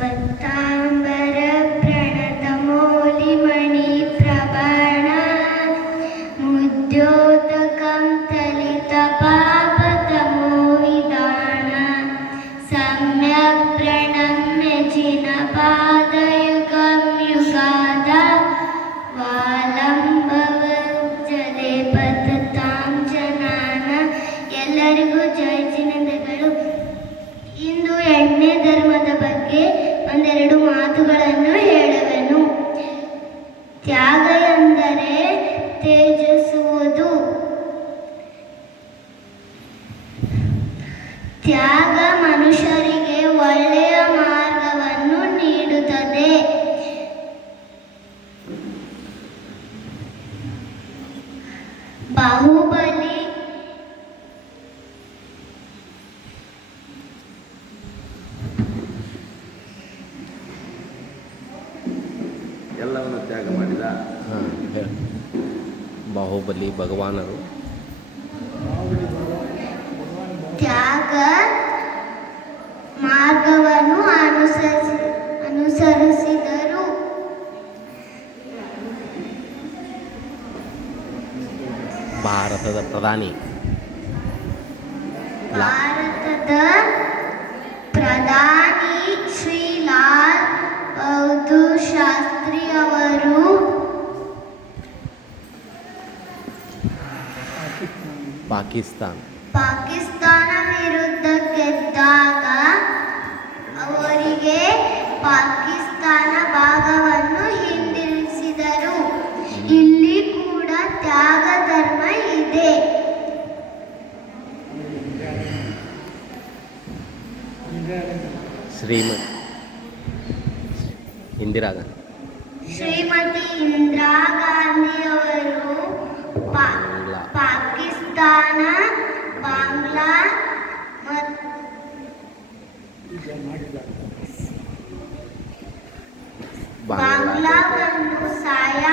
ಬತ್ತಾಂಬರ ಪ್ರಣತಮೌಲಿಮಣಿ ಪ್ರಭಾಣ ಮುದ್ಯೋತಕಂ ತಲಿತ ಪಾಪತಮೋ ವಿದಾನ ಸಮ್ಯಕ್ ಪ್ರಣಮ್ಯ ಜಿನ ಪಾದಯುಗಂ ಯುಗಾದ ವಾಲಂಬವ ಜಲೆ ಪತತಾಂ ಜನಾನ. ಎಲ್ಲರಿಗೂ ಜೈ ಜಿನಂದಗಳು. ಇಂದು ಎಣ್ಣೆ ಧರ್ಮದ ಬಗ್ಗೆ ಒಂದೆರಡು ಮಾತುಗಳನ್ನು ಹೇಳುವೆನು. ತ್ಯಾಗ ಎಂದರೆ ತ್ಯಜಿಸುವುದು. ತ್ಯಾಗ ಮನುಷ್ಯರಿಗೆ ಒಳ್ಳೆಯ ಮಾರ್ಗವನ್ನು ನೀಡುತ್ತದೆ. ಬಾಹುಬಲಿ ಎಲ್ಲವನ್ನು ತ್ಯಾಗ ಮಾಡಿದ. ಬಾಹುಬಲಿ ಭಗವಾನರು ತ್ಯಾಗ ಮಾರ್ಗವನ್ನು ಅನುಸರಿಸಿದರು. ಭಾರತದ ಪ್ರಧಾನಿ ಶ್ರೀ ಲಾಲ್ ಬಹದ್ದೂರ್ ಶಾಸ್ತ್ರಿ ಅವರು ಪಾಕಿಸ್ತಾನ ವಿರುದ್ಧ ಗೆದ್ದಾಗ ಅವರಿಗೆ ಪಾಕಿಸ್ತಾನ ಭಾಗವನ್ನು ಹಿಂದಿರುಗಿಸಿದರು. ಇಲ್ಲಿ ಕೂಡ ತ್ಯಾಗ ಧರ್ಮ ಇದೆ. ಶ್ರೀಮತಿ ಇಂದಿರಾ ಗಾಂಧಿ ಅವರು ಪಾಕಿಸ್ತಾನ, ಬಾಂಗ್ಲಾವನ್ನು ಸಹಾಯ